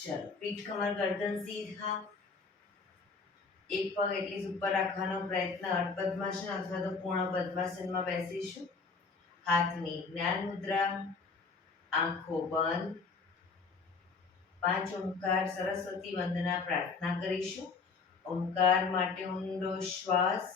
ચલો, પીઠ કમર ગરદન સીધા, એક પગ એટલી જ ઉપર રાખવાનો પ્રયત્ન. અર્ધ પદ્માસન અથવા તો પૂર્ણ પદ્માસનમાં બેસીશું. હાથની જ્ઞાન મુદ્રા, આંખો બંધ. 5 ઓમકાર સરસ્વતી વંદના પ્રાર્થના કરીશું. ઓમકાર માટે ઊંડો શ્વાસ.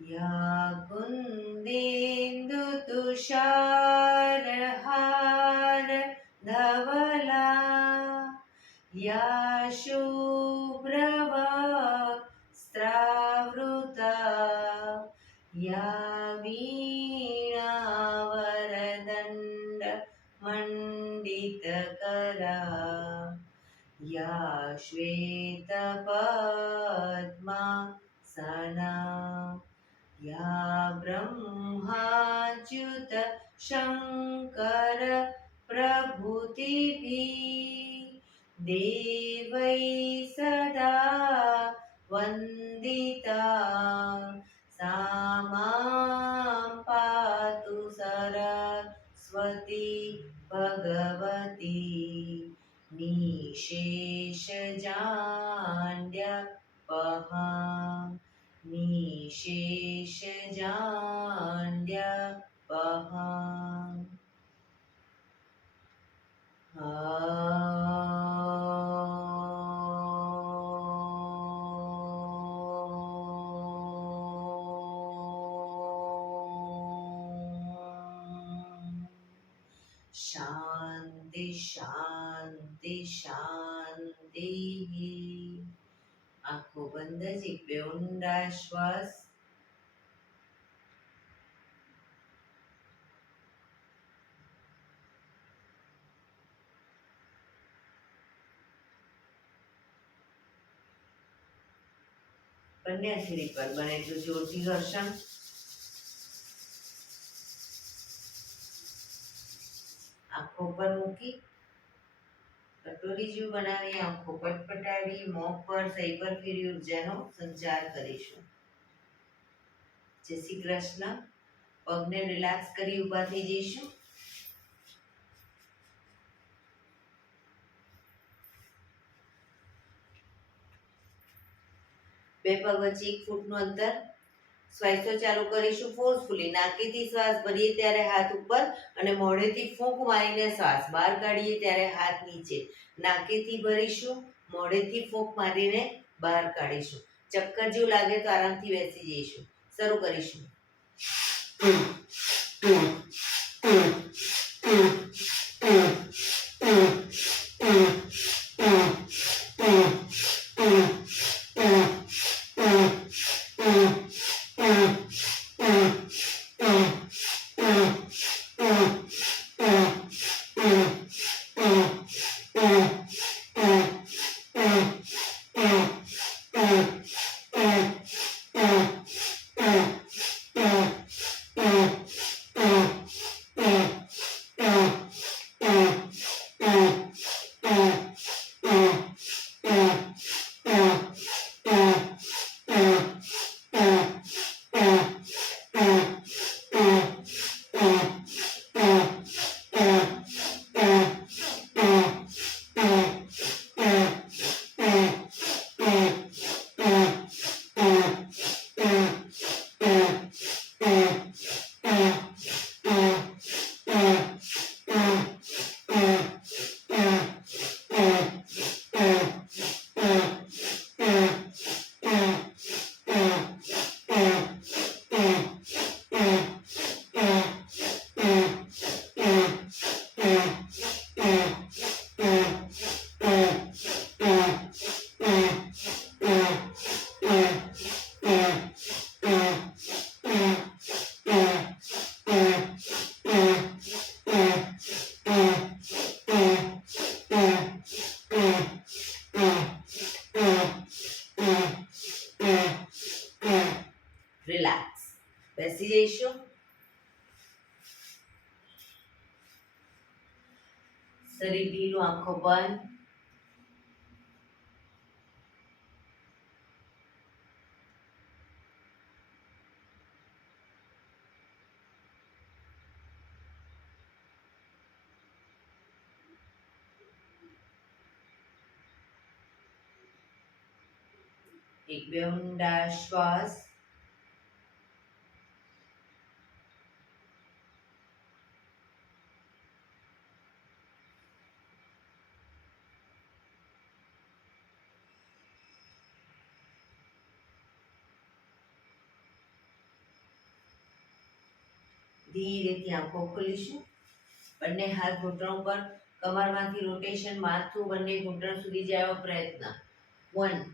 या कुन्देन्दु तुषारहार धवला, या शुभ्रवस्त्रावृता, या वीणावरदण्ड मण्डितकरा, या श्वेतपद्मासना, या ब्रह्माच्युत शङ्कर प्रभृतिभिः देवैः सदा वन्दिता, सा मां पातु सरस्वती भगवती निशेषजाड्यपहा, निशेषजाड्यपहा. शांति शांति शांति. आंखों बंद, एक पे ऊंडा श्वास. બંને પર બને એટલું જોરથી ઘર્ષણ. આંખો પર મૂકી કટોરી જેવું બનાવી આંખો પટપટાવી મોં પર સહી પર ફેરી ઉર્જાનો સંચાર કરીશું. જય શ્રી કૃષ્ણ. પગને રિલેક્સ કરી ઊભા થઈ જઈશું. બે પગ વચ્ચે 1 ફૂટનું અંતર. શ્વાસો ચાલુ કરીશું ફોર્સફુલી. નાકેથી શ્વાસ ભરીએ ત્યારે હાથ ઉપર અને મોઢેથી ફૂંક મારીને શ્વાસ બહાર કાઢીએ ત્યારે હાથ નીચે. નાકેથી ભરીશું, મોઢેથી ફૂંક મારીને બહાર કાઢીશું. ચક્કર જેવું લાગે તો આરામથી બેસી જઈશું. શરૂ કરીશું. રિલેક્સ. બેસી જઈશું. શરીર ઢીલું, આંખો બંધ. એક બે ઊંડા શ્વાસ. ધીરેથી આંખો ખોલીશું. બંને હાથ ઘૂંટણો પર, કમરમાંથી રોટેશન, માથું બંને ઘૂંટણ સુધી જાય એવો પ્રયત્ન. 1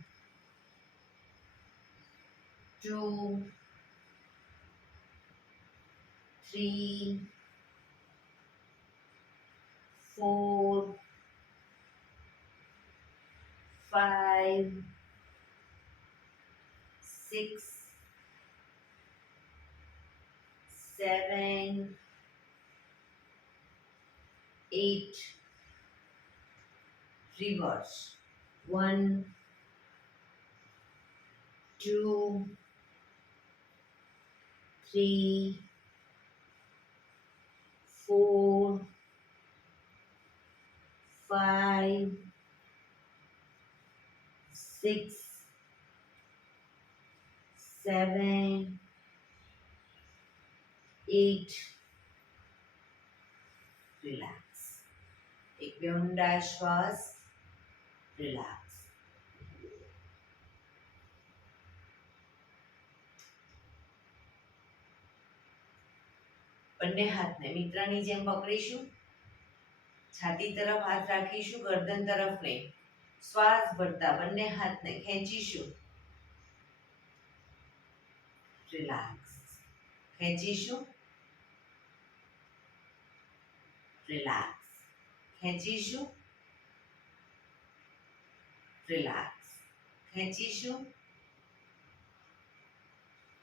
2 3 4 5 6 7 8 reverse. 1 2 3 4 5 6 7 8 રિલેક્સ. એક બે ઊંડા શ્વાસ. રિલેક્સ. બંને હાથને મિત્રની જેમ પકડીશું. છાતી તરફ હાથ રાખીશું, ગરદન તરફ નહીં. શ્વાસ ભરતા બંને હાથને ખેંચીશું. રિલેક્સ. ખેંચીશું. રિલેક્સ. ખેંચીશું. રિલેક્સ. ખેંચીશું.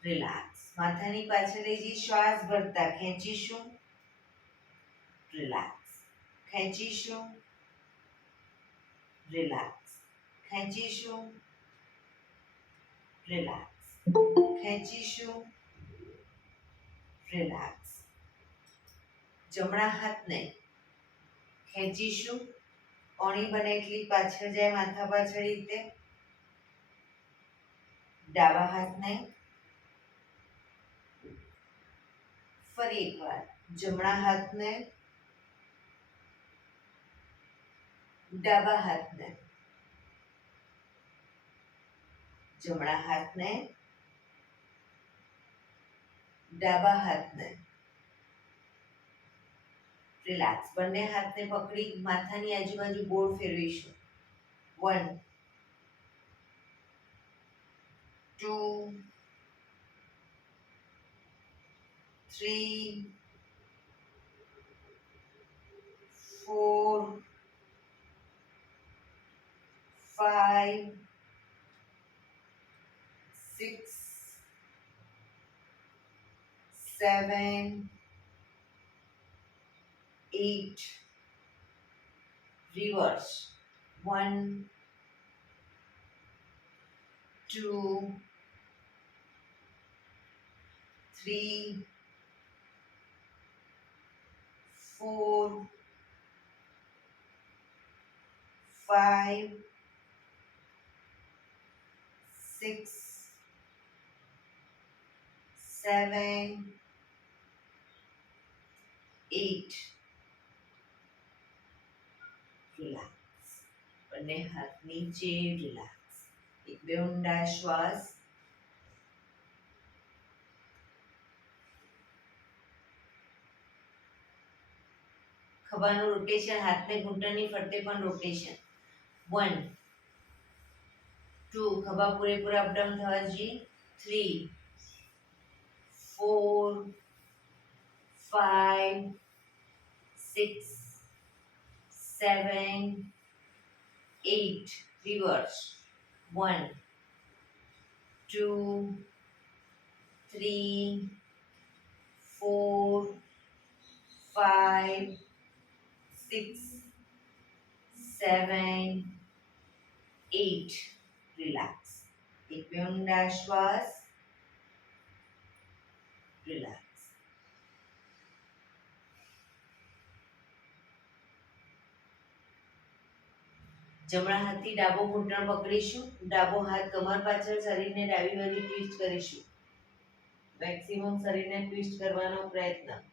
રિલેક્સ. માથાની પાછળ લઈ જઈ શ્વાસ ભરતા ખેંચીશું. રિલેક્સ. ખેંચીશું. રિલેક્સ. ખેંચીશું. રિલેક્સ. ખેંચીશું. રિલેક્સ. જમણા હાથને ખેંચીશું. કોણી બને એટલી પાછળ જાય, માથા પાછળ રીતે. ડાબા હાથને ફરી એકવાર જમણા હાથને, ડાબા હાથને, જમણા હાથને, ડાબા હાથને. રિલેક્સ. બંને હાથને પકડી માથાની આજુબાજુ ગોળ ફેરવીશું. 1 2 3 4 5 6 7 8 reverse. 1 2 3 4 5 6 7 8 રિલેક્સ. બંને હાથ નીચે. રિલેક્સ. એક બે ઊંડા શ્વાસ. ખભાનું રોટેશન, હાથને ઘૂંટણની ફરતે પણ રોટેશન. 1 2 ખભા પૂરેપૂરા અપડાઉન થવા જોઈએ. 3 4 5 6 7 8 reverse. 1 2 3 4 5 6 7 8 રિલેક્સ એક બે ઊંડા શ્વાસ રિલેક્સ જમણા હાથથી ડાબો ઘૂંટણ પકડીશું ડાબો હાથ કમર પાછળ શરીરને ડાબી બાજુ ટ્વિસ્ટ કરીશું મેક્સિમમ શરીરને ટ્વિસ્ટ કરવાનો પ્રયત્ન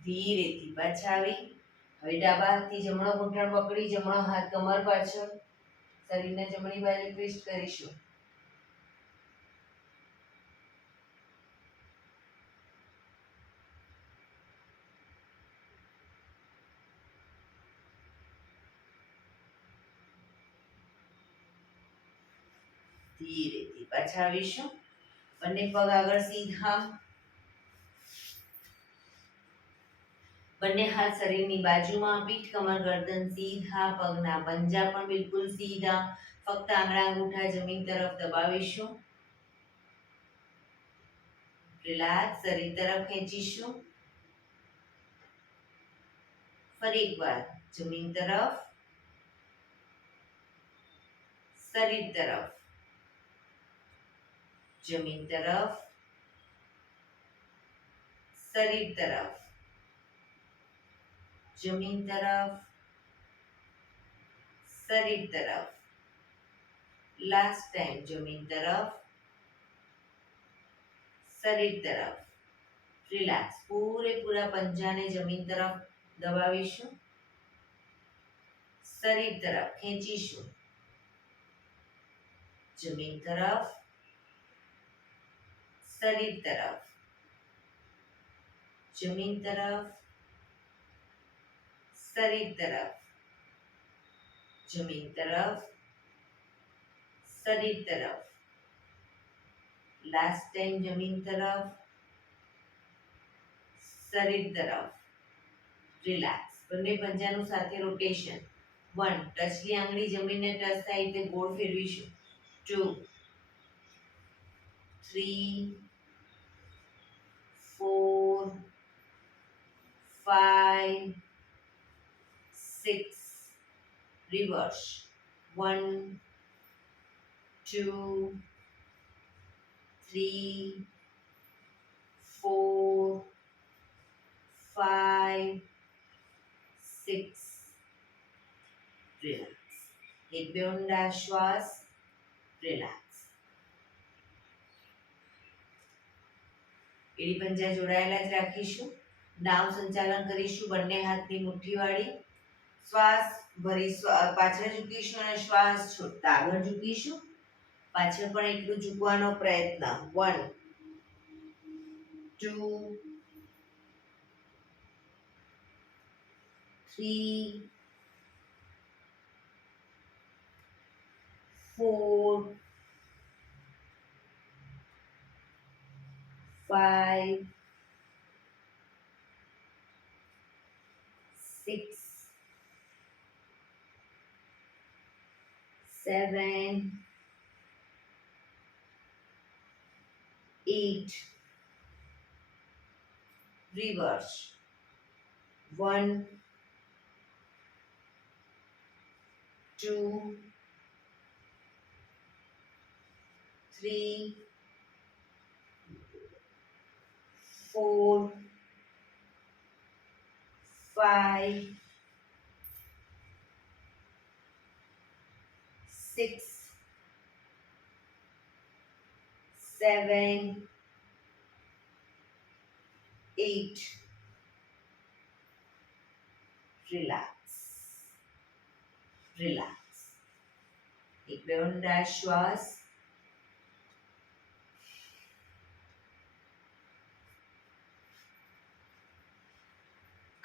ધીરેથી પાછા આવી હવે ડાબા હાથથી જમણો ઘૂંટણ પકડી જમણો હાથ કમર પાછળ શરીરને જમણી બાજુ ટ્વિસ્ટ કરીશું ધીરેથી પાછા આવીશું બંને પગ આગળ સીધા બંને હાથ શરીરની બાજુમાં પીઠ કમર ગરદન સીધા પગના પંજા પણ બિલકુલ સીધા ફક્ત આંગળા અંગૂઠા જમીન તરફ દબાવીશું રિલેક્સ શરીર તરફ ખેંચીશું ફરી એકવાર જમીન તરફ શરીર તરફ જમીન તરફ શરીર તરફ જમીન તરફ શરીર તરફ લાસ્ટ ટાઈમ જમીન તરફ શરીર તરફ રિલેક્સ પૂરેપૂરા પંજાને જમીન તરફ દબાવીશું શરીર તરફ ખેંચીશું જમીન તરફ શરીર તરફ જમીન તરફ શરીર તરફ જમીન તરફ શરીર તરફ લાસ્ટ ટાઈમ જમીન તરફ શરીર તરફ રિલેક્સ બંને પંજાનું સાથે રોટેશન 1 ટચલી આંગળી જમીનને ટચ થાય તે ગોળ ફેરવીશું 2 3 4 5 6 reverse 1 2 3 4 5 6 રિલેક્સ એક બે ઊંડા શ્વાસ રિલેક્સ એડી પંજા જોડાયેલા જ રાખીશું નામ સંચાલન કરીશું બંને હાથની મુઠ્ઠી વાળી શ્વાસ ભરી પાછળ ઝૂકીશું અને શ્વાસ છોડતા આગળ ઝૂકીશું પાછળ પણ એટલું ઝૂકવાનો પ્રયત્ન 1 2 3 4 5 6 7 8 reverse 1 2 3 4 5 6 7 8 relax relax એક બે ઊંડા શ્વાસ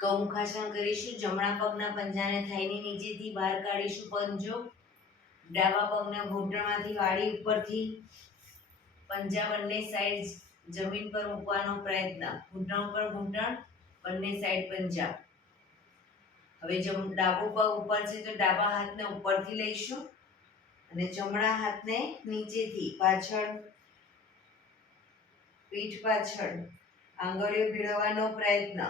કૌમુખાસન કરીશું જમણા પગના પંજાને થાઈની નીચેથી બહાર કાઢીશું પંજો ડાબા પગના ઘૂંટણમાંથી વાળી ઉપરથી પંજા બંને સાઈડ જમીન પર મૂકવાનો પ્રયત્ન, ઘૂંટણ ઉપર ઘૂંટણ, બંને સાઈડ પંજા. હવે ડાબો પગ ઉપર છે તો ડાબા હાથને ઉપરથી લઈશું અને જમણા હાથને નીચેથી પાછળ, પીઠ પાછળ આંગળીઓ ભેળવવાનો પ્રયત્ન.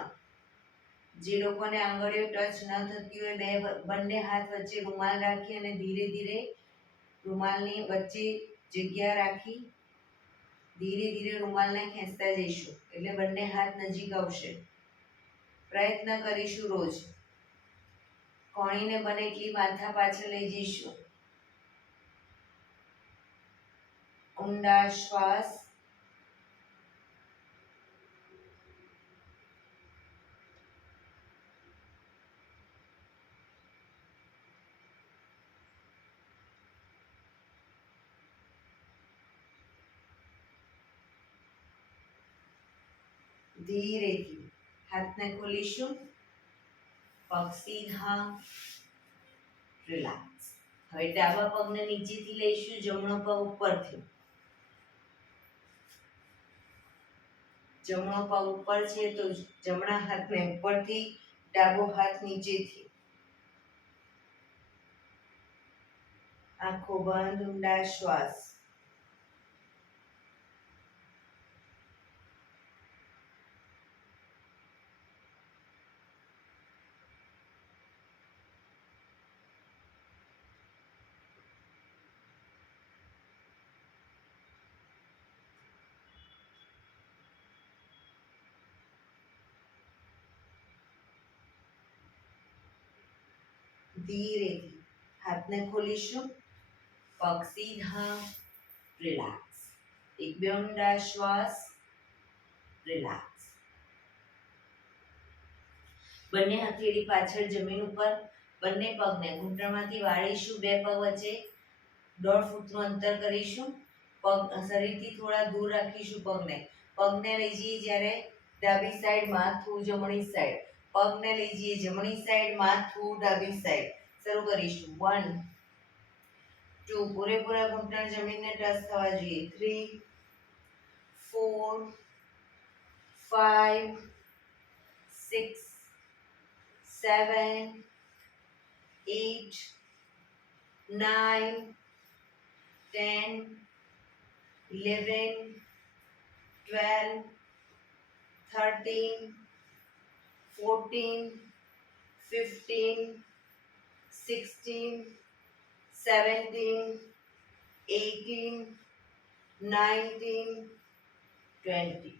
જે લોકોને આંગળીઓ ટચ ન થતી હોય બંને હાથ વચ્ચે રૂમાલ રાખી અને ધીરે ધીરે રૂમાલની વચ્ચે જગ્યા રાખી ધીરે ધીરે રૂમાલને ખેંચતા જઈશું એટલે બંને હાથ નજીક આવશે. પ્રયત્ન કરીશું રોજ. કોણીને બને એટલી માથા પાછળ લઈ જઈશું. ઊંડા શ્વાસ. ધીરેથી હાથને ખોલીશું. પગ સીધા, રિલેક્સ. હવે ડાબા પગને નીચેથી લઈશું, જમણો પગ ઉપરથી. જમણો પગ ઉપર છે તો જમણા હાથને ઉપરથી, ડાબો હાથ નીચેથી. આંખો બંધ, ઊંડા શ્વાસ. ધીરેથી હાથને ખોલીશું. પગ સીધા, રિલેક્સ. એક બે ઊંડા શ્વાસ, રિલેક્સ. બંને હથેળી પાછળ જમીન ઉપર, બંને પગને ઘૂંટણમાંથી વાળીશું. બે પગ વચ્ચે 1.5 ફૂટનું અંતર કરીશું. પગ શરીરથી થોડા દૂર રાખીશું. પગને લઈ જઈએ જ્યારે ડાબી સાઈડ, માથું જમણી સાઈડ. પગને લઈ જઈએ જમણી સાઈડ, માથું ડાબી સાઈડ. શરૂ કરીશું. 1 2 પૂરેપૂરા ઘૂંટણ જમીનને ટચ થવા જોઈએ. 3 4 5 6 7 8 9 10 11 12 13 14 15 16 17 18 19 20.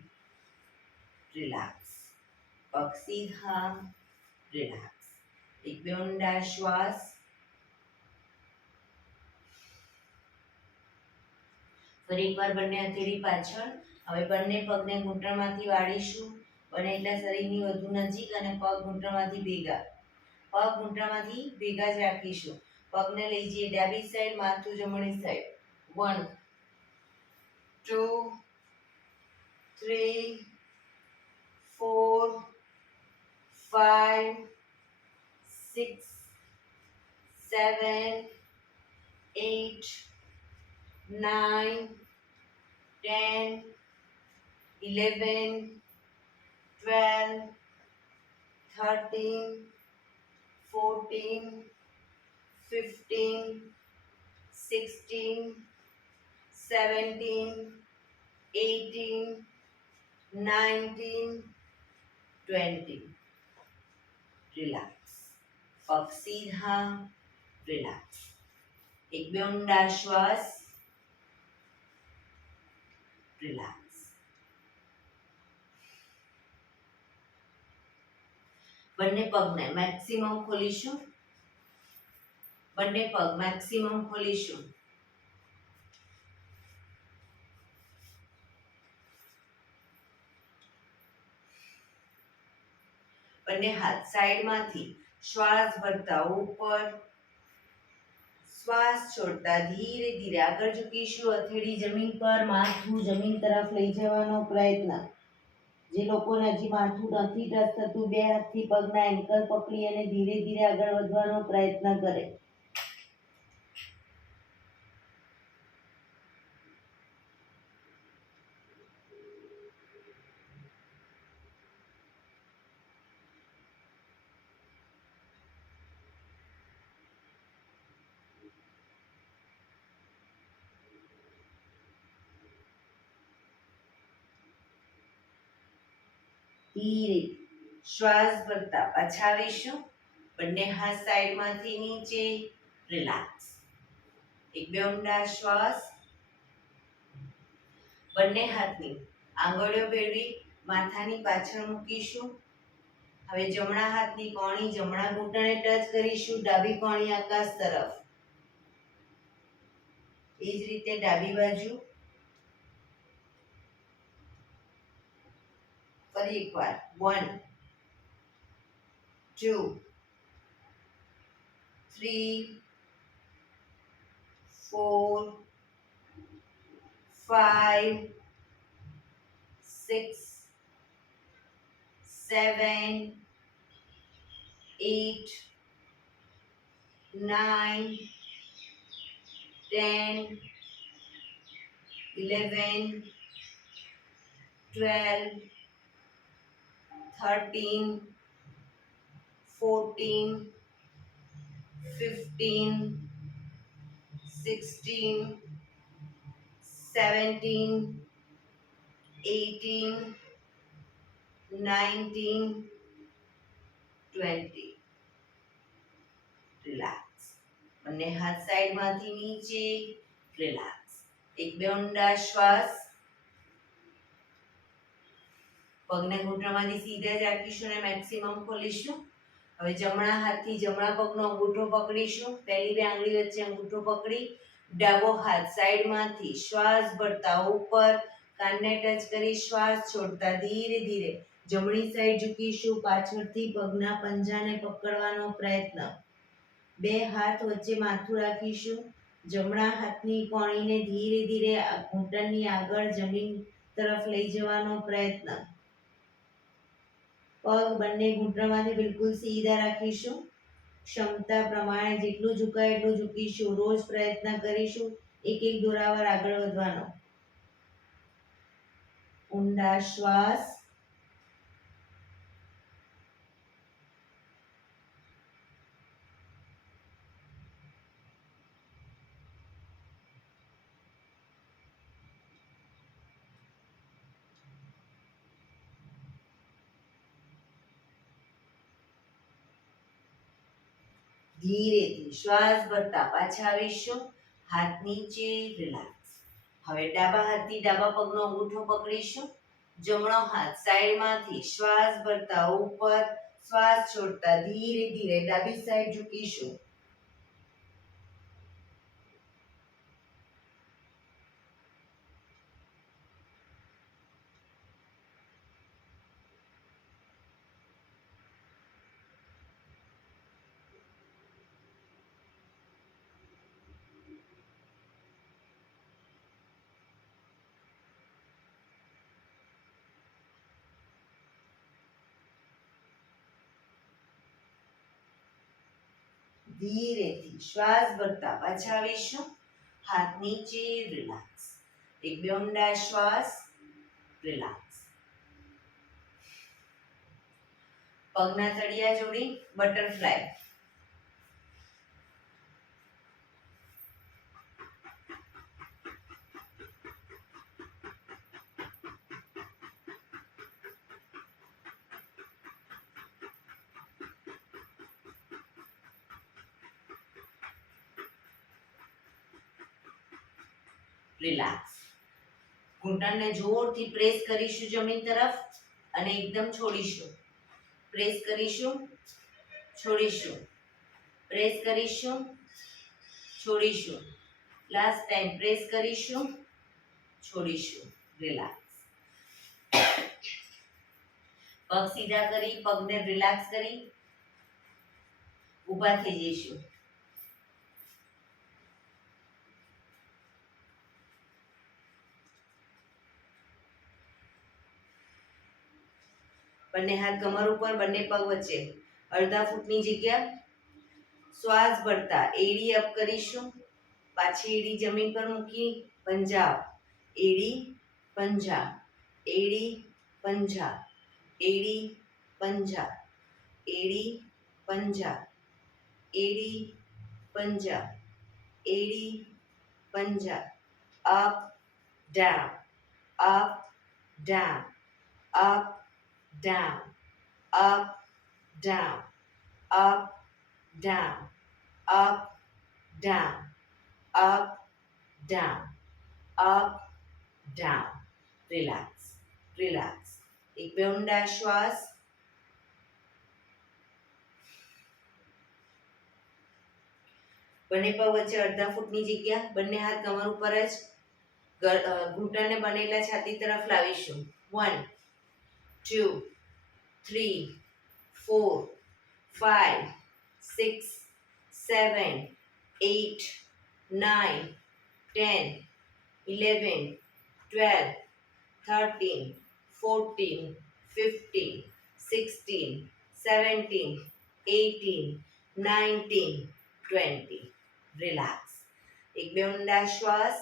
રિલેક્સ. પગ સીધા, રિલેક્સ. એક બે ઊંડા શ્વાસ. ફરી એકવાર બંને હથેળી પાછળ. હવે બંને પગને ઘૂંટણમાંથી વાળીશું. બને એટલા શરીરની વધુ નજીક અને પગ ઘૂંટણમાંથી ભેગા. પગ ઘૂંટણમાંથી ભેગા જ રાખીશું. પગને લઈ જઈએ ડાબી સાઈડ, માથું જમણી સાઈડ. 1 2 3 4 5 6 7 8 9 10 11 12 13 14 15 16 17 18 19 20. રિલેક્સ. પગ સીધા, રિલેક્સ. એક બે ઊંડા શ્વાસ, રિલેક્સ. બંને પગને મેક્સિમમ ખોલીશું. બંને પગ મેક્સિમમ ખોલીશું. બંને હાથ સાઈડમાંથી શ્વાસ ભરતા ઉપર, શ્વાસ છોડતા ધીરે ધીરે આગળ ઝૂકીશું. હથેળી જમીન પર, માથું જમીન તરફ લઈ જવાનો પ્રયત્ન. જે લોકોને હજી માથું નથી ટચ થતું, બે હાથથી પગના એન્કલ પકડી અને ધીરે ધીરે આગળ વધવાનો પ્રયત્ન કરે. ધીરે શ્વાસ ભરતા પાછા આવીશું. બંને હાથ સાઈડમાંથી નીચે. રિલેક્સ. એક બે ઊંડા શ્વાસ. બંને હાથની આંગળીઓ ભેળવી માથાની પાછળ મૂકીશું. હવે જમણા હાથની કોણી જમણા ઘૂંટણે ટચ કરીશું. ડાબી કોણી આકાશ તરફ. એ જ રીતે ડાબી બાજુ. ફરી એકવાર 1 2 3 4 5 6 7 8 9 10 11 12 13 14 15 16 17 18 19 20. રિલેક્સ. બંને હાથ સાઈડમાંથી નીચે. રિલેક્સ. એક બે ઊંડા શ્વાસ. પગને ઘૂંટણમાંથી સીધા જ રાખીશું અને મેક્સિમમ ખોલીશું. હવે જમણા હાથથી જમણા પગનો અંગૂઠો પકડીશું. પહેલી બે આંગળી વચ્ચે અંગૂઠો પકડી ડાબો હાથ સાઈડમાંથી શ્વાસ ભરતા ઉપર કાનને ટચ કરી શ્વાસ છોડતા ધીરે ધીરે જમણી સાઈડ ઝૂકીશું. પાછળથી પગના પંજાને પકડવાનો પ્રયત્ન. બે હાથ વચ્ચે માથું રાખીશું. જમણા હાથની કોણીને ધીરે ધીરે ઘૂંટણની આગળ જમીન તરફ લઈ જવાનો પ્રયત્ન. પગ બંને ઘૂંટણમાંથી બિલકુલ સીધા રાખીશું. ક્ષમતા પ્રમાણે જેટલું ઝુકાય એટલું ઝૂકીશું. રોજ પ્રયત્ન કરીશું એક એક દોરાવાર આગળ વધવાનો. ઊંડા શ્વાસ. ધીરેથી શ્વાસ ભરતા પાછા આવીશું. હાથ નીચે. રિલેક્સ. હવે ડાબા હાથથી ડાબા પગનો અંગૂઠો પકડીશું. જમણો હાથ સાઈડમાંથી શ્વાસ ભરતા ઉપર શ્વાસ છોડતા ધીરે ધીરે ડાબી સાઈડ ઝૂકીશું. ધીરેથી શ્વાસ ભરતા પાછા આવીશું. હાથ નીચે. રિલેક્સ. એક બે ઊંડા શ્વાસ. રિલેક્સ. પગના તળિયા જોડી બટરફ્લાય. રિલેક્સ. ઘૂંટણને જોરથી પ્રેસ કરીશું જમીન તરફ અને એકદમ છોડીશું. પ્રેસ કરીશું, છોડીશું. પ્રેસ કરીશું, છોડીશું. લાસ્ટ ટાઈમ પ્રેસ કરીશું, છોડીશું. રિલેક્સ. પગ સીધા કરી પગને રિલેક્સ કરી ઊભા થઈ જઈશું. બંને હાથ કમર ઉપર, બંને પગ વચ્ચે અડધા ફૂટની જગ્યા. શ્વાસ ભરતા એડી અપ કરીશું. પાછી એડી જમીન પર મૂકી પંજા. એડી પંજા, એડી પંજા, એડી પંજા, એડી પંજા, એડી પંજા, એડી પંજા. Up down, up down, up down, up, down, up, down, up, down, up, down, up, down. Relax, relax. एक पे ઊંડા શ્વાસ. બંને પગ વચ્ચે અડધા ફૂટની જગ્યા, બંને હાથ કમર ઉપર જ, ઘૂંટણને બનેલા છાતી તરફ લાવીશું. 1 2 3 4 5 6 7 8 9 10 11 12 13 14 15 16 17 18 19 20. રિલેક્સ. એક બે ઊંડા શ્વાસ.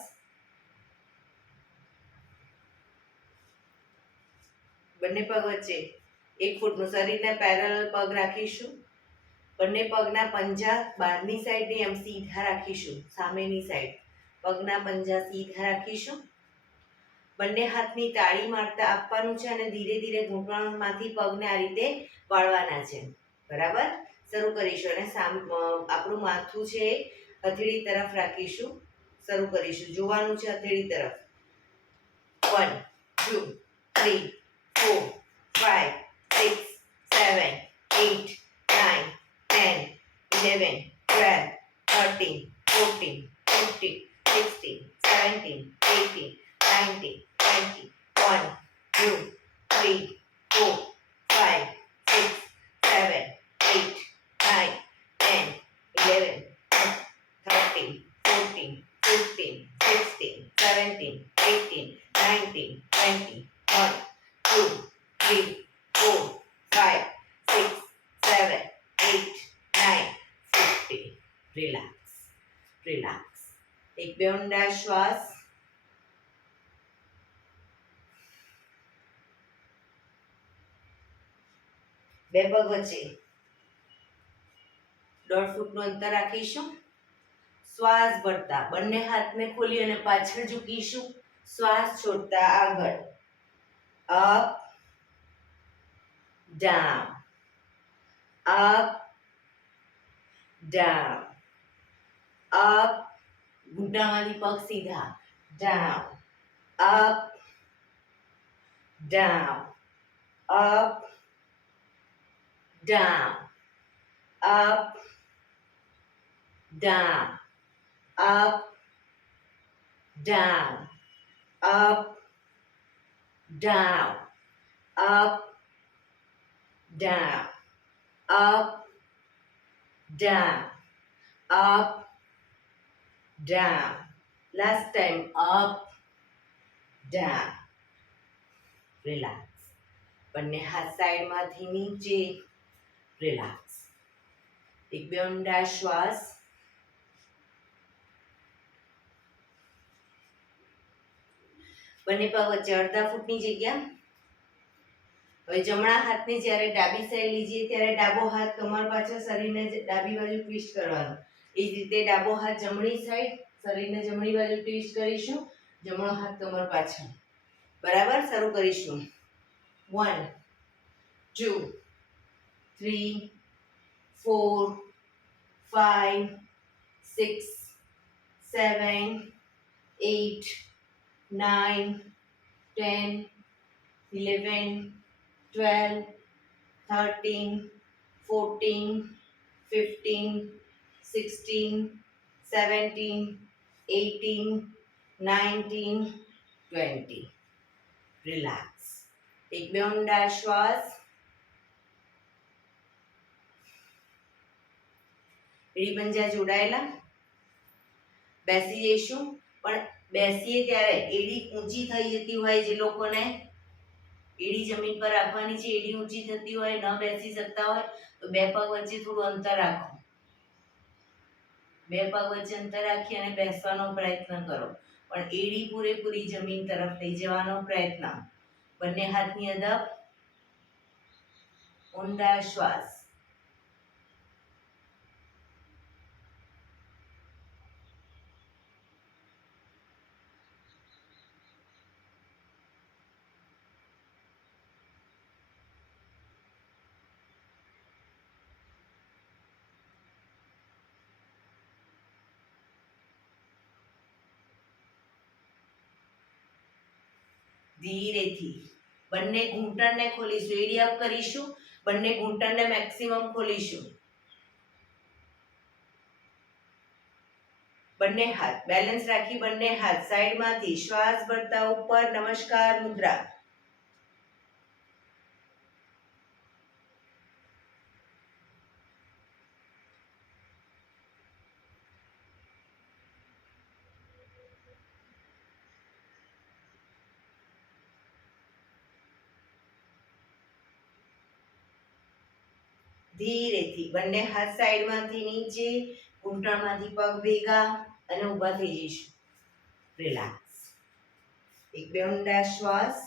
બંને પગ વચ્ચે 1 ફૂટનું શરીરને પેરેલલ પગ રાખીશું. બંને પગના પંજા બહારની સાઈડની એમ સીધા રાખીશું. સામેની સાઈડ પગના પંજા સીધા રાખીશું. બંને હાથની તાળી મારતા આપવાનું છે અને ધીરે ધીરે ઘૂંટણમાંથી પગને આ રીતે વાળવાના છે. બરાબર. શરૂ કરીશું અને આપણું માથું છે હથેળી તરફ રાખીશું. શરૂ કરીશું. જોવાનું છે હથેળી તરફ. 1 2 3 4 5 6 7 8 9 10 11 12 13 14 15 16 17 18 19 20 1 2 3 4 5 6 7 8 9 10 11 13 14 15 16 17 18 19 20 1 2 3 4 5 6 7 8 9 50. Relax, relax. એક બે ઊંડા શ્વાસ. બે પગ વચ્ચે 1.5 ફૂટનું અંતર રાખીશું. શ્વાસ ભરતા બંને હાથને ખોલી અને પાછળ ઝૂકીશું. શ્વાસ છોડતા આગળ. Up down, up down, up. ઘૂંટણમાંથી પગ સીધા. Down, up down, up down, up down, up, down, up, down, up, down, up, down, up, down. Last time, up, down. Relax. બંને હાથ સાઈડમાંથી નીચે. રિલેક્સ. એક બે ઊંડા શ્વાસ. બંને પગ વચ્ચે અડધા ફૂટની જગ્યા. હવે જમણા હાથને જ્યારે ડાબી સાઈડ લીજીએ ત્યારે ડાબો હાથ કમર પાછળ, શરીરને ડાબી બાજુ ટ્વિસ્ટ કરવાનો. એ જ રીતે ડાબો હાથ જમણી સાઈડ, શરીરને જમણી બાજુ ટ્વિસ્ટ કરીશું. જમણો હાથ કમર પાછળ. બરાબર. શરૂ કરીશું. 1 2 3 4 5 6 7 8 9 10 11 12 13 14 15 16 17 18 19 20. રિલેક્સ. એક બે ઊંડા શ્વાસ. એડી પંજા જોડાયેલા. બેસી જઈશું. પણ બેસીએ ત્યારે એડી ઊંચી થઈ જતી હોય, જે લોકોને એડી જમીન પર રાખવાની છે, એડી ઊંચી થતી હોય, ન બેસી શકતા હોય, તો બે પગ વચ્ચે થોડું અંતર રાખો. બે પગ વચ્ચે અંતર રાખી અને બેસવાનો પ્રયત્ન કરો. પણ એડી પૂરેપૂરી જમીન તરફ લઈ જવાનો પ્રયત્ન. બંને હાથની અદબ. ઊંડા શ્વાસ. ધીરેથી બંને ઘૂંટણને ખોલીશું, એડી અપ કરીશું, બંને ઘૂંટણને મેક્સિમમ ખોલીશું. બંને હાથ બેલેન્સ રાખી, બંને હાથ સાઈડમાંથી શ્વાસ ભરતા ઉપર, નમસ્કાર મુદ્રા. ધીરેથી બંને હાથ સાઈડમાંથી નીચે, ઘૂંટણમાંથી પગ ભેગા અને ઊભા થઈ જઈશું. રિલેક્સ. એક બે ઊંડા શ્વાસ.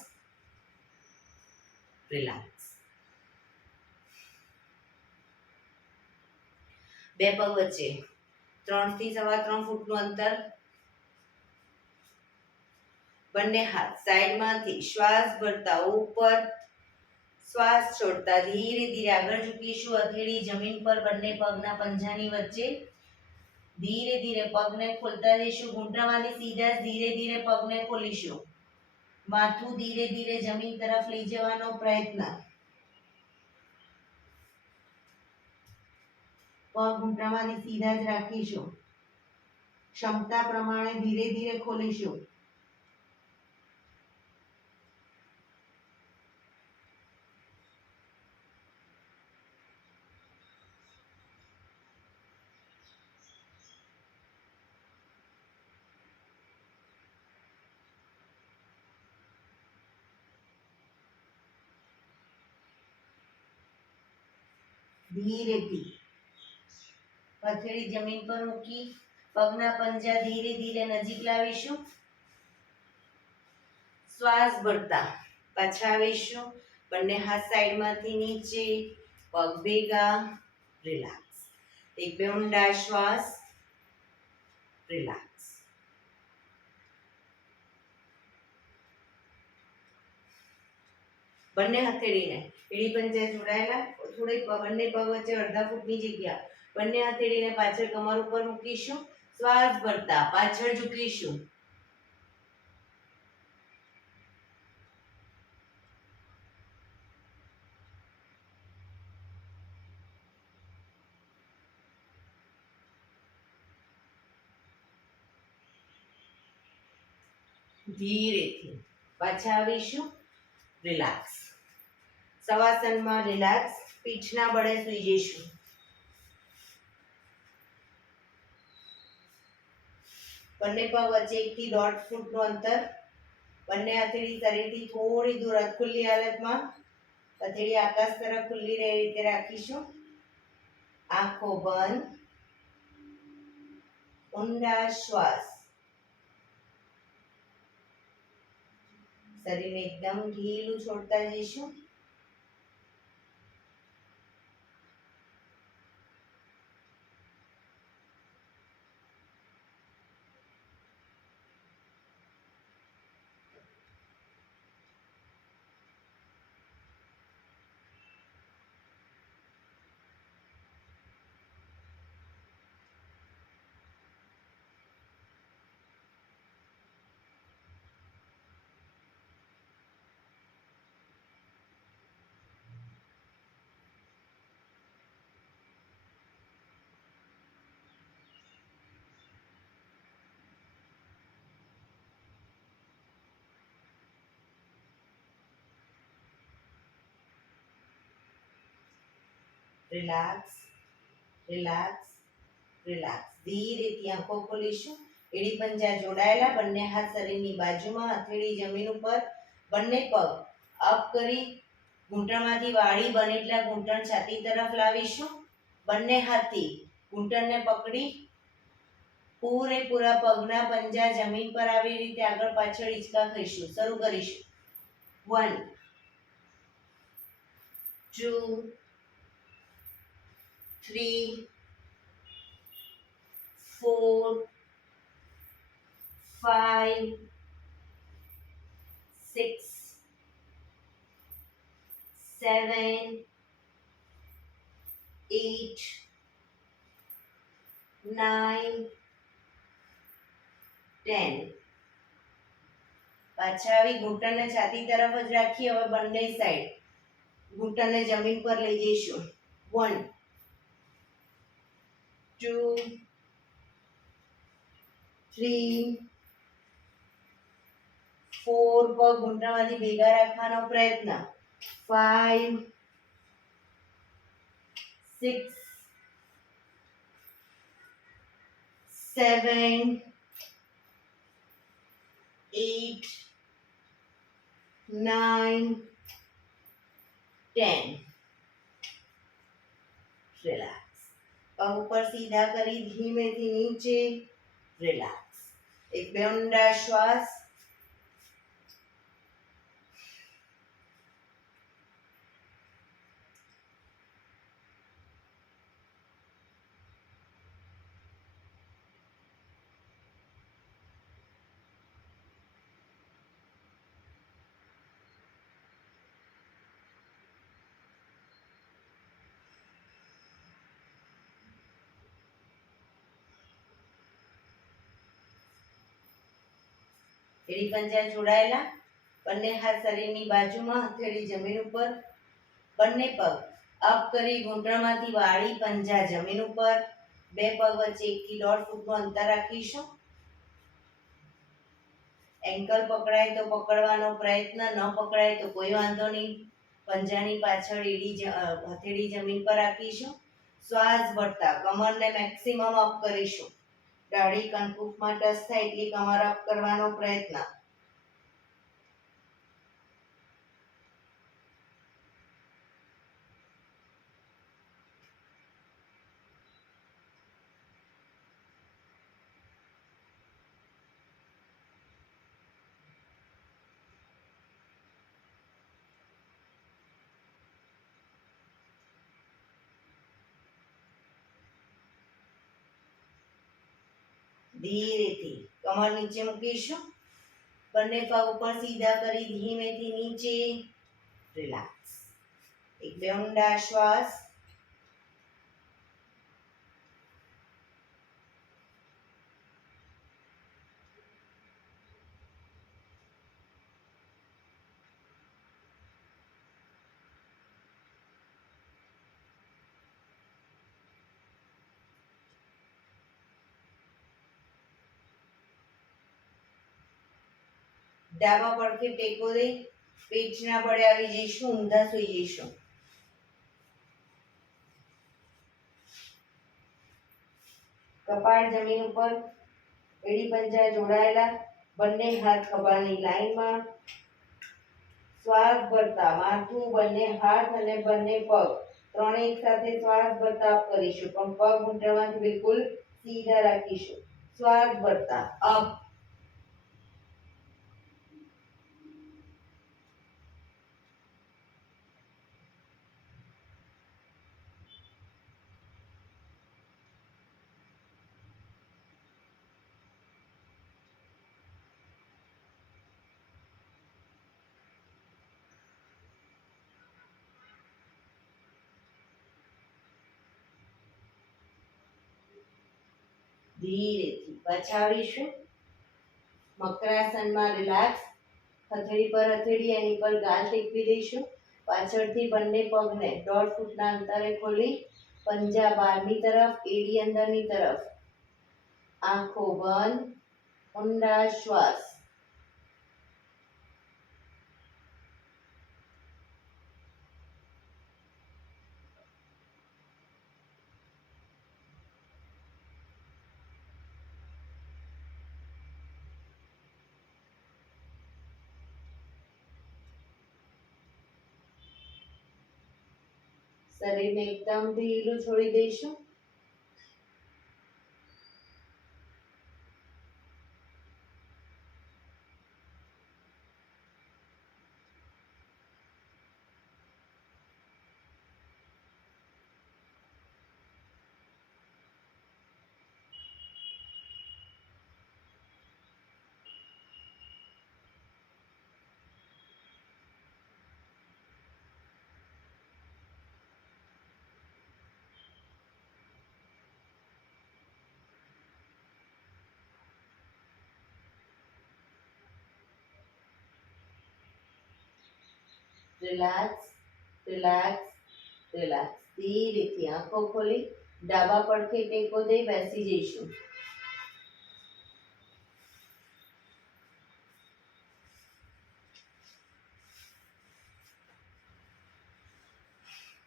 રિલેક્સ. બે પગ વચ્ચે 3 થી 3.25 ફૂટનું અંતર. બંને હાથ સાઈડમાંથી શ્વાસ ભરતા ઉપર, શ્વાસ છોડતા ધીરે ધીરે આગળ ઝૂકીશું. હથેળી જમીન પર, બંને પગના પંજાની વચ્ચે. ધીરે ધીરે પગને ખોલતા જઈશું. ઘૂંટણમાંથી સીધા ધીરે ધીરે પગને ખોલીશું. માથું ધીરે ધીરે જમીન તરફ લઈ જવાનો પ્રયત્ન. પગ ઘૂંટણમાંથી સીધા જ રાખીશું. ક્ષમતા પ્રમાણે ધીરે ધીરે ખોલીશું. ધીરેથી હથેળી જમીન પર મૂકી, પગના પંજા ધીરે ધીરે નજીક લાવીશું. શ્વાસ ભરતા પાછા આવીશું. બંને હાથ સાઈડમાંથી નીચે, પગ ભેગા. રિલેક્સ. એક બે ઊંડા શ્વાસ. રિલેક્સ. બંને હથેળીને એડી પંજા જોડાયેલા, થોડી બંને પગ વચ્ચે અડધા ફૂટની જગ્યા. બંને હથેળીને પાછળ કમર ઉપર મૂકીશું. શ્વાસ ભરતા પાછળ ઝૂકીશું. ધીરેથી પાછા આવીશું. રિલેક્સ. શવાસનમાં રિલેક્સ. પીઠના બળે સૂઈ જઈશું. બંને પગ વચ્ચે 1 થી 1.5 ફૂટનું અંતર. બંને હથેળી શરીરથી થોડી દૂર ખુલ્લી હાલતમાં, હથેળી આકાશ તરફ ખુલ્લી રહે રીતે રાખીશું. આંખો બંધ. ઊંડા શ્વાસ. શરીરને એકદમ ઢીલું છોડતા જઈશું. રિલેક્સ. રિલેક્સ. રિલેક્સ. ધીરેથી આંખો ખોલીશું. એડી પંજા જોડાયેલા, બંને હાથ શરીરની બાજુમાં, હથેળી જમીન ઉપર. બંને પગ અપ કરી ઘૂંટણમાંથી વાળી બને એટલા ઘૂંટણ છાતી તરફ લાવીશું. બંને હાથથી ઘૂંટણને પકડી પૂરેપૂરા પગના પંજા જમીન પર આવી રીતે આગળ પાછળ હિંચકા ખાઈશું. શરૂ કરીશું. 1 2 3 4 5 6 7 8 9 10. પાછા આવી ઘૂંટણને છાતી તરફ જ રાખી હવે બંને સાઈડ ઘૂંટણને જમીન પર લઈ જઈશું 1 2 3 4 પગ ઘૂંટણમાંથી ભેગા રાખવાનો પ્રયત્ન 5 6 7 8 9 10 રિલેક્સ પગ ઉપર સીધા કરી ધીમેથી નીચે રિલેક્સ એક બે ઊંડા શ્વાસ એડી પંજા જોડાયેલા બંને હાથ શરીરની બાજુમાં હથેળી જમીન ઉપર બંને પગ અપ કરી ઘૂંટણમાંથી વાળી પંજા જમીન ઉપર બે પગ વચ્ચે 1 થી 1.5 ફૂટનું અંતર રાખીશું એન્કલ પકડાય તો પકડવાનો પ્રયત્ન ન પકડાય તો કોઈ વાંધો નહીં પંજાની પાછળ હથેળી જમીન પર રાખીશું શ્વાસ ભરતા કમરને મેક્સિમમ અપ કરીશું દાઢી કનકુફમાં ટચ થાય એટલી કમર અપ કરવાનો પ્રયત્ન ધીરેથી કમર નીચે મૂકીશું બંને પગ ઉપર સીધા કરી ધીમેથી નીચે રિલેક્સ એક બે ઊંડા શ્વાસ ડાબા પડખે ટેકો દઈ પેટના બળે આવી જઈશું ઊંધા સૂઈ જઈશું કપાળ જમીન ઉપર એડી પંજા જોડાયેલા બંને હાથ ખભાની લાઈનમાં શ્વાસ ભરતા માથું બંને હાથ અને બંને પગ ત્રણે એક સાથે શ્વાસ ભરતા અપ કરીશું પણ પગ ઘૂંટણમાંથી બિલકુલ સીધા રાખીશું શ્વાસ ભરતા અપ ધીરેથી પાછા આવીશું મકરાસનમાં રિલેક્સ હથેળી પર હથેળી એની પર ગાલ ટેકવી દઈશું પાછળથી બંને પગને 1.5 ફૂટના અંતરે ખોલી પંજા બહારની તરફ એડી અંદરની તરફ આંખો બંધ ઊંડા શ્વાસ શરીરને એકદમ ઢીલું છોડી દઈશું રિલેક્સ, રિલેક્સ, રિલેક્સ. ધીરેથી આંખો ખોલી ડાબા પડખે ટેકો દઈ બેસી જઈશું.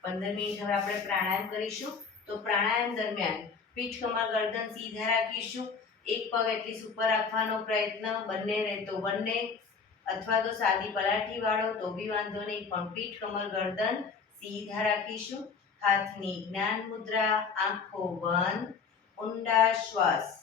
પંદર મિનિટ હવે આપણે પ્રાણાયામ કરીશું. તો પ્રાણાયામ દરમિયાન પીઠ કમર ગરદન સીધા રાખીશું. એક પગ એટલી ઉપર રાખવાનો પ્રયત્ન, બંને રહે તો બંને, અથવા તો સાદી પલાઠી વાળો તો બી વાંધો નહીં, પણ પીઠ કમર ગરદન સીધા રાખીશું. હાથની જ્ઞાન મુદ્રા, આંખો બંધ, ઊંડા શ્વાસ.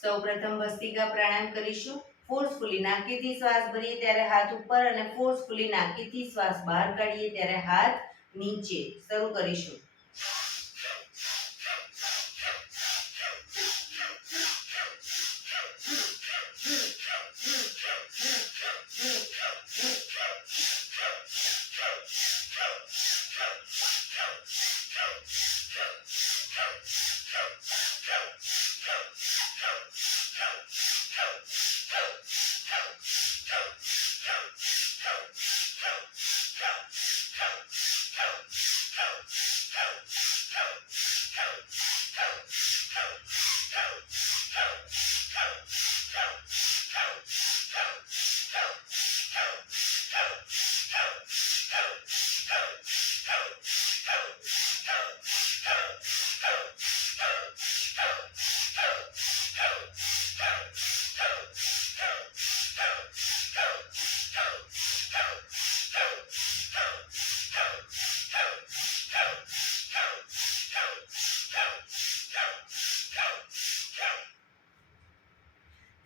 સૌપ્રથમ ભસ્ત્રિકા પ્રાણાયામ કરીશું. ફોર્સફુલી નાકેથી શ્વાસ ભરીએ ત્યારે હાથ ઉપર અને ફોર્સફુલી નાકેથી શ્વાસ બહાર કાઢીએ ત્યારે હાથ નીચે. શરૂ કરીશું.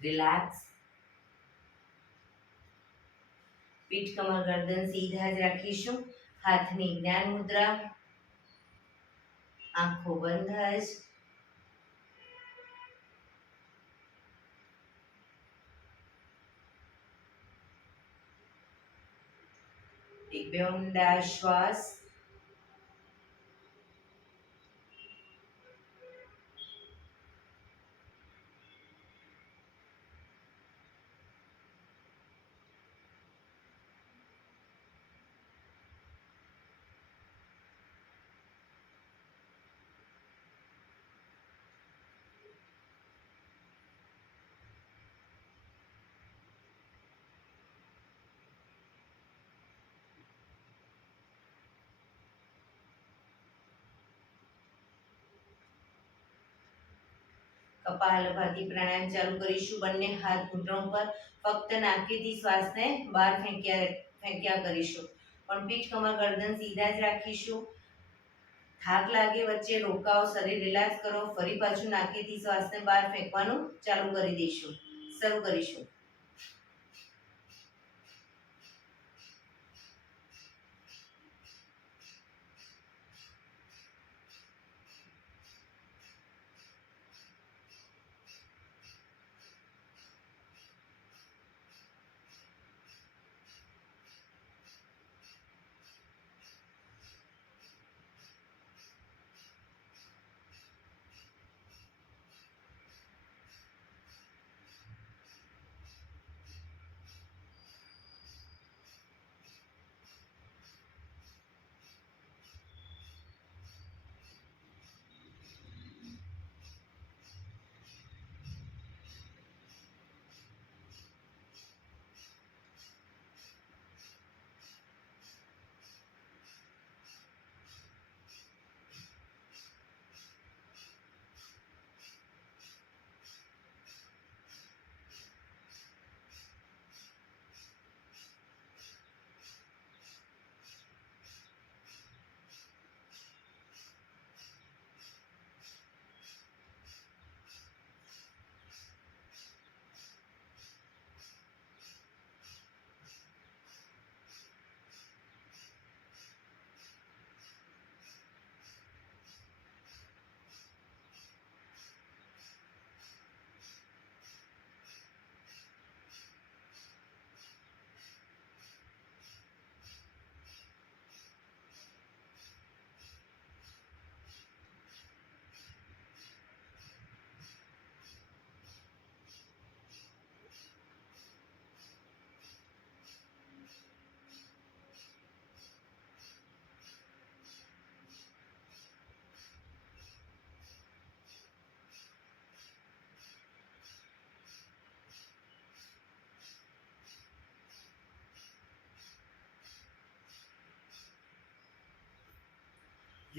રિલેક્સ. પીઠ કમર ગરદન સીધા જ રાખીશું. હાથની જ્ઞાન મુદ્રા, આંખો બંધ જ. એક બે ઊંડા શ્વાસ. કપાલભાતિ પ્રાણાયામ ચાલુ કરીશું. બંને હાથ ઘૂંટણ પર, ફક્ત નાકેથી શ્વાસને બહાર ફેંક્યા કરીશું. પણ પીઠ કમર ગરદન સીધા જ રાખીશું. થાક લાગે વચ્ચે રોકાઓ, શરીર રિલેક્સ કરો, ફરી પાછું નાકેથી શ્વાસને બહાર ફેંકવાનું ચાલુ કરી દઈશું. શરૂ કરીશું.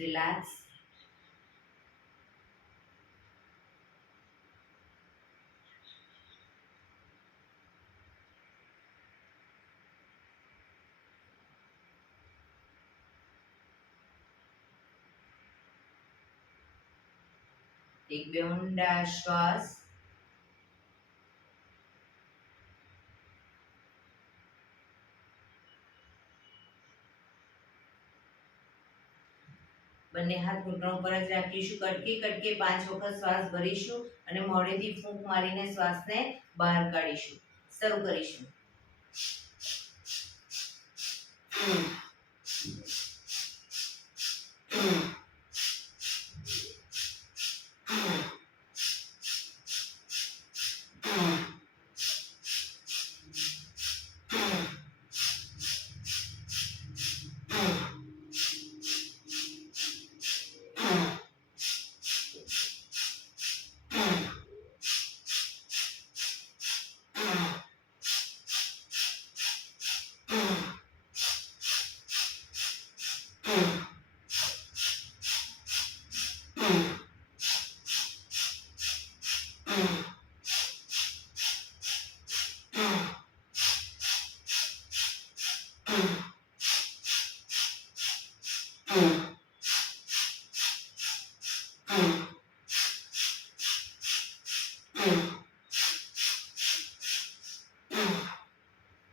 રિલેક્સ. એક બે ઊંડા શ્વાસ. બંને હાથ ઘૂંટણ ઉપર જ રાખીશું. કટકે કટકે 5 વખત શ્વાસ ભરીશું અને મોઢેથી ફૂંક મારીને શ્વાસને બહાર કાઢીશું. શરૂ કરીશું.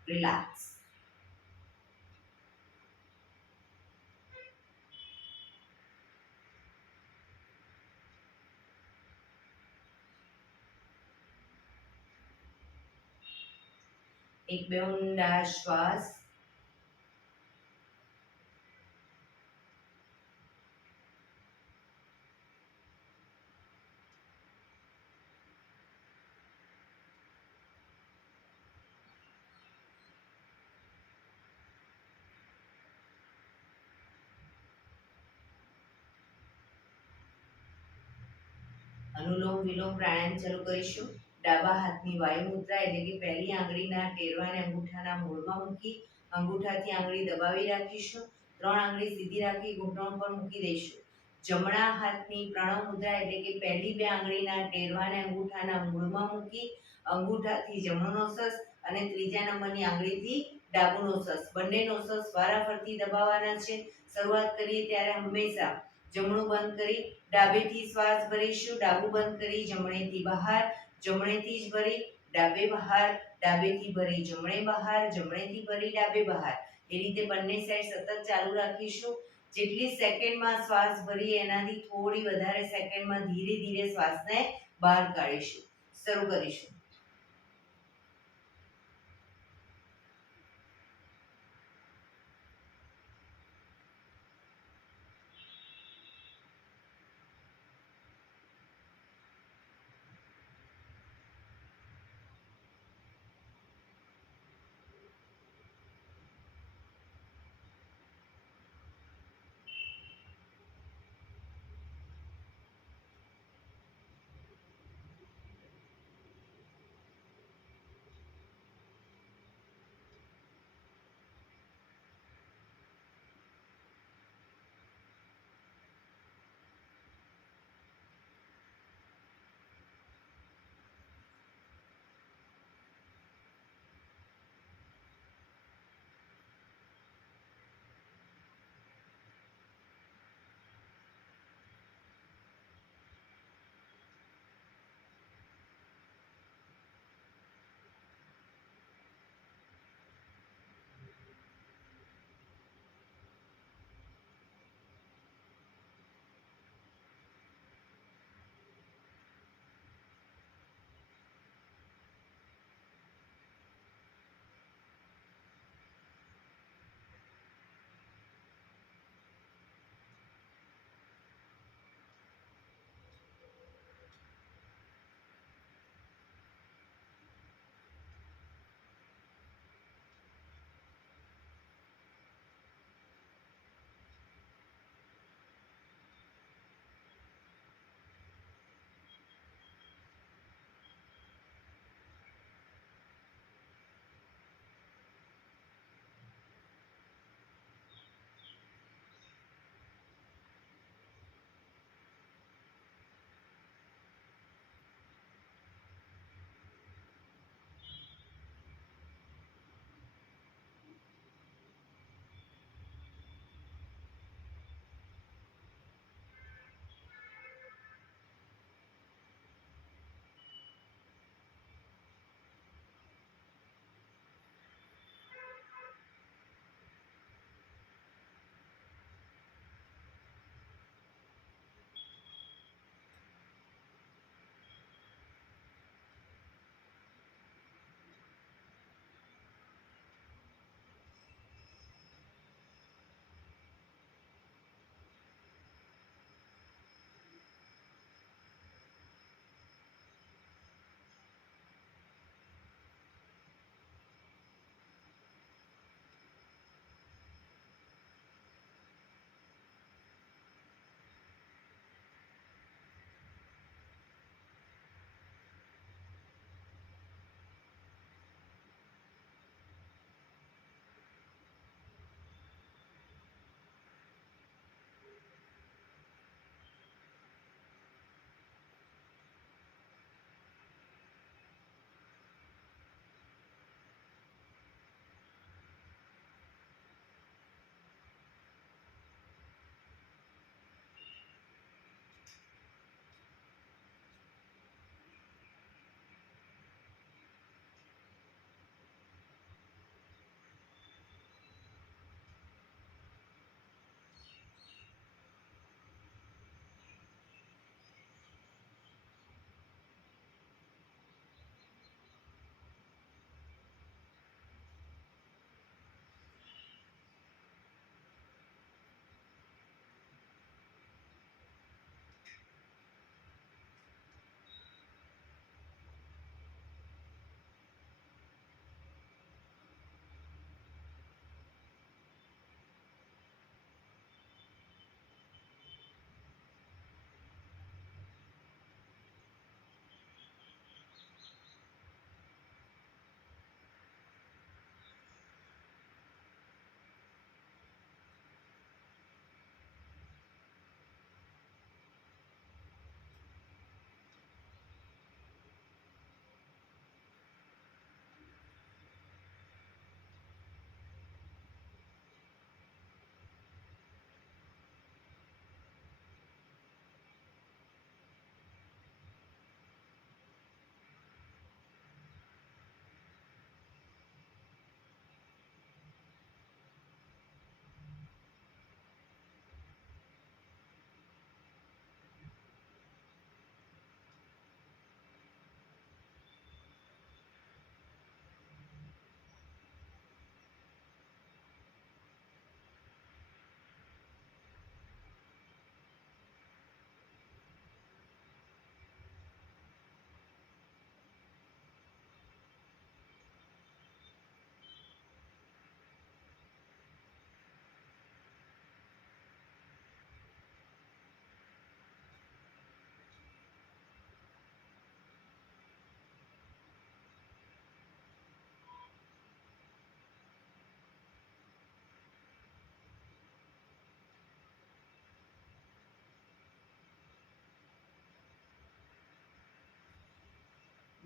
રિલેક્સ. એક બે ઊંડા શ્વાસ. અનુલોમ વિલોમ પ્રાણાયામ શરૂ કરીશું. ડાબા હાથની વાયુ મુદ્રા એટલે કે પહેલી આંગળીના ટેરવાને અંગૂઠાના મૂળમાં મૂકી અંગૂઠાથી આંગળી દબાવી રાખીશું. 3 આંગળી સીધી રાખી ઘૂંટણ પર મૂકી દઈશું. જમણા હાથની પ્રણવ મુદ્રા એટલે કે પહેલી 2 આંગળીના ટેરવાને અંગૂઠાના મૂળમાં મૂકી અંગૂઠાથી જમણો નોસસ અને ત્રીજા નંબરની આંગળીથી ડાબુ નોસસ બંને નોસસ વારાફરતી દબાવવાના છે. શરૂઆત કરીએ ત્યારે હંમેશા જમણું બંધ કરી ડાબેથી શ્વાસ ભરીશું. ડાબું બંધ કરી જમણેથી બહાર, જમણેથી જ ભરી ડાબે બહાર, ડાબેથી ભરી જમણે બહાર, જમણેથી ભરી ડાબે બહાર. એ રીતે બંને સાઈડ સતત ચાલુ રાખીશું. જેટલી સેકન્ડમાં શ્વાસ ભરી એનાથી થોડી વધારે સેકન્ડમાં ધીરે ધીરે શ્વાસને બહાર કાઢીશું. શરૂ કરીશું.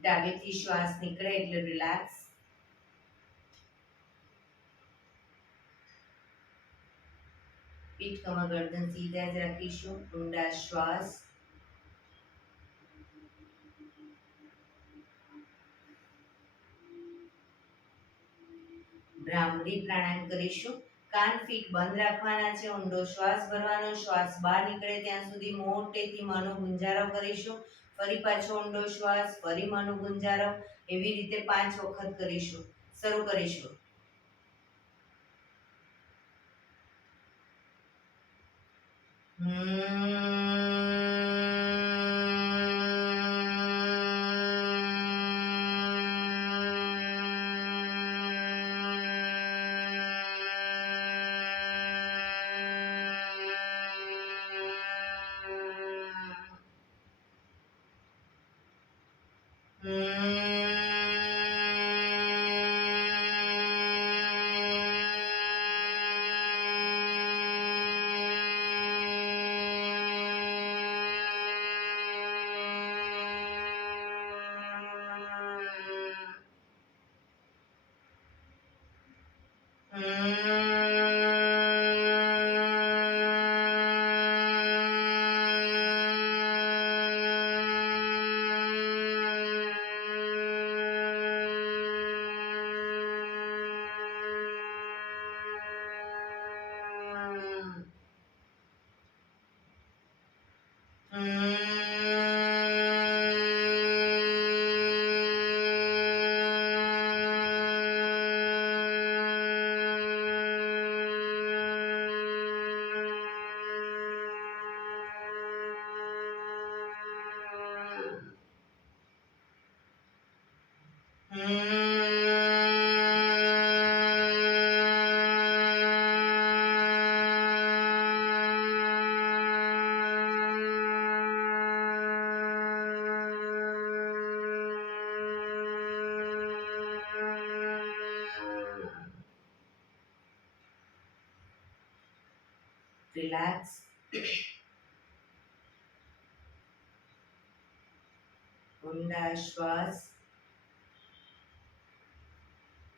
ડાબેથી શ્વાસ નીકળે એટલે રિલેક્સ. પીઠ કમર ગરદન સીધા જ રાખીશું. ઊંડા શ્વાસ. ભ્રામરી પ્રાણાયામ કરીશું. કાન ફીટ બંધ રાખવાના છે. ઊંડો શ્વાસ ભરવાનો. શ્વાસ બહાર નીકળે ત્યાં સુધી મોટેથી મોંનો ગુંજારો કરીશું. ફરી પાછો ઊંડો શ્વાસ, ફરી મોંનો ગુંજારો. એવી રીતે 5 વખત કરીશું. શરૂ કરીશું. રિલેક્સ. ઊંડા શ્વાસ.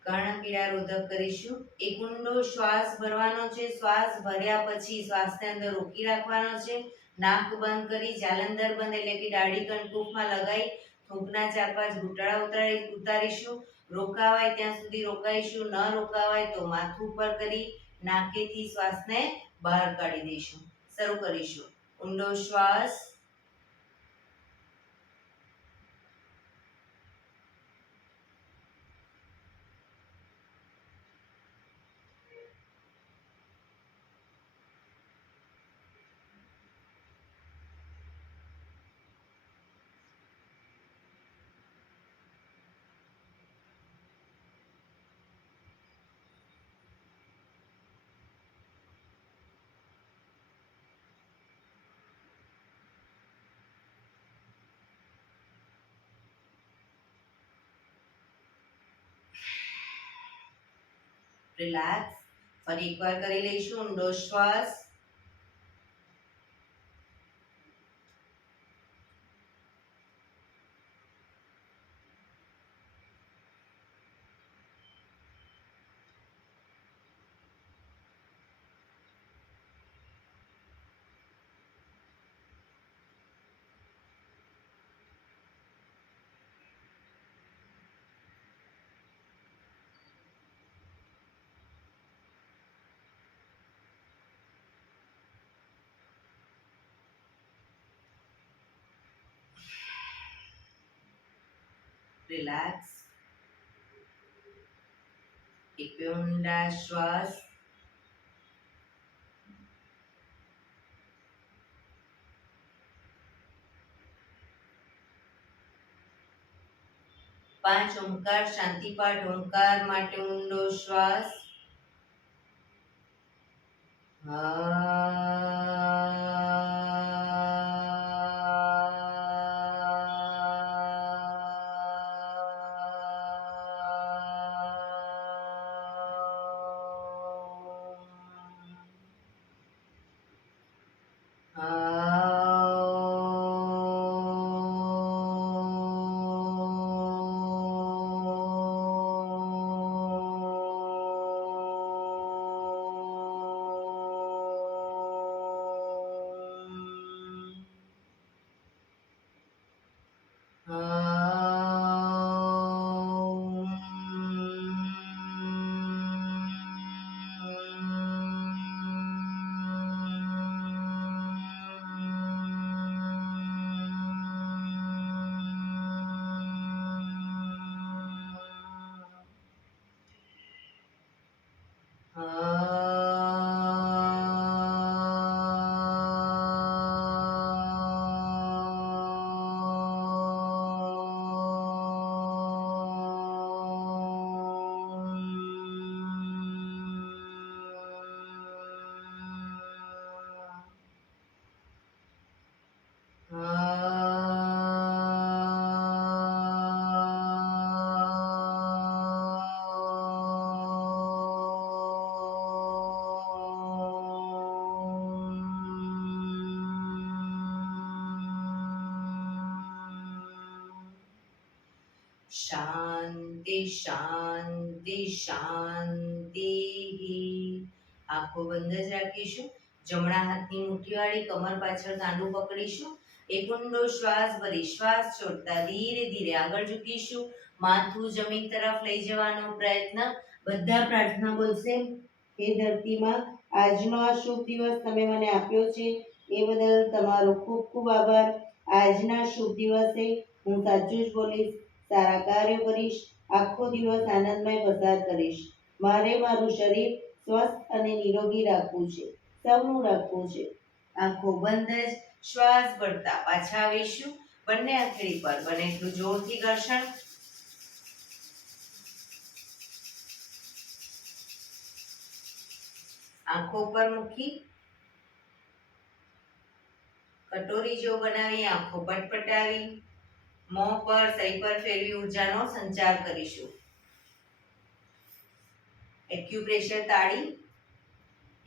કર્ણપીડા રોધક કરીશું. એક ઊંડો શ્વાસ ભરવાનો છે. શ્વાસ ભર્યા પછી શ્વાસને અંદર રોકી રાખવાનો છે. નાક બંધ કરી જાલંધર બંધ એટલે કે દાઢી કંઠૂફમાં લગાઈ થૂંકના 4-5 ઘૂંટડા ઉતારીશું. રોકાવાય ત્યાં સુધી રોકાઈશું. ન રોકાવાય તો માથું ઉપર કરી નાકેથી શ્વાસને બહાર કાઢી દઈશું. શરૂ કરીશું. ઊંડો શ્વાસ. રિલેક્સ. ફરી એકવાર કરી લઈશું. ઊંડો શ્વાસ. રિલેક્સ. એક ઊંડા શ્વાસ. પાંચ ઓમકાર શાંતિપાઠ. ઓમકાર માટે ઊંડો શ્વાસ. શાંતિ શાંતિ શાંતિ. આંખો બંધ જ રાખીશું. જમણા હાથની મુઠ્ઠી વાળી કમર પાછળ કાંડું પકડીશું. એક ઊંડો શ્વાસ ભરી શ્વાસ છોડતા ધીરે ધીરે આગળ ઝૂકીશું. માથું જમીન તરફ લઈ જવાનો પ્રયત્ન. બધા પ્રાર્થના બોલશે. હે ધરતીમાં, આજનો આ શુભ દિવસ તમે મને આપ્યો છે એ બદલ તમારો ખૂબ ખૂબ આભાર. આજના શુભ દિવસે હું સાચું જ બોલીશ, સારા કાર્યો કરીશ, આખો દિવસ આનંદમય પસાર કરીશ. મારે મારું શરીર સ્વસ્થ અને નિરોગી રાખવું છે, સૌનું રાખવું છે. આંખો બંધ જ શ્વાસ ભરતા પાછા આવીશું. બંને હથેળી પર બને એટલું જોરથી ઘર્ષણ. આંખો પર મૂકી કટોરી જેવો બનાવી આંખો પટપટાવી મોં પર સહી પર ફેરવી ઊર્જાનો સંચાર કરીશું. એક્યુપ્રેશર તાળી.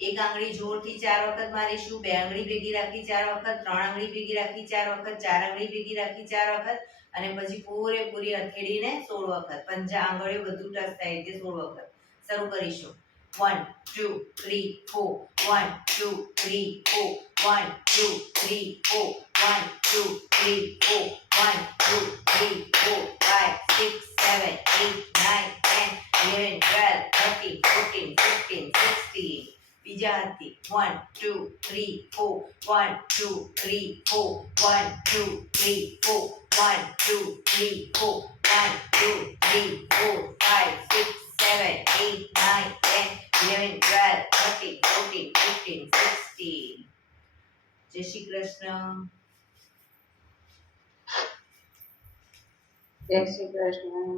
એક આંગળી જોરથી 4 વખત મારીશું. બે આંગળી ભેગી રાખી 4 વખત, 3 આંગળી ભેગી રાખી 4 વખત, 4 આંગળી ભેગી રાખી 4 વખત અને પછી પૂરેપૂરી હથેળીને 16 વખત. પંજા આંગળીઓ બધું ટચ થાય તે 16 વખત. શરૂ કરીશું. 1 2 3 4 1 2 3 4 1 2 3 4 1 2 3 4 1 2 3 4 5 6 7 8 9 10 11 12 13 14 15 16. બીજા હાથથી 1 2 3 4 1 2 3 4 1 2 3 4 1 2 3 4 1 2 3 4 5 6 7 8 9 10 11 12 13 14 15 16. જય શ્રી કૃષ્ણ. જય શ્રી કૃષ્ણ.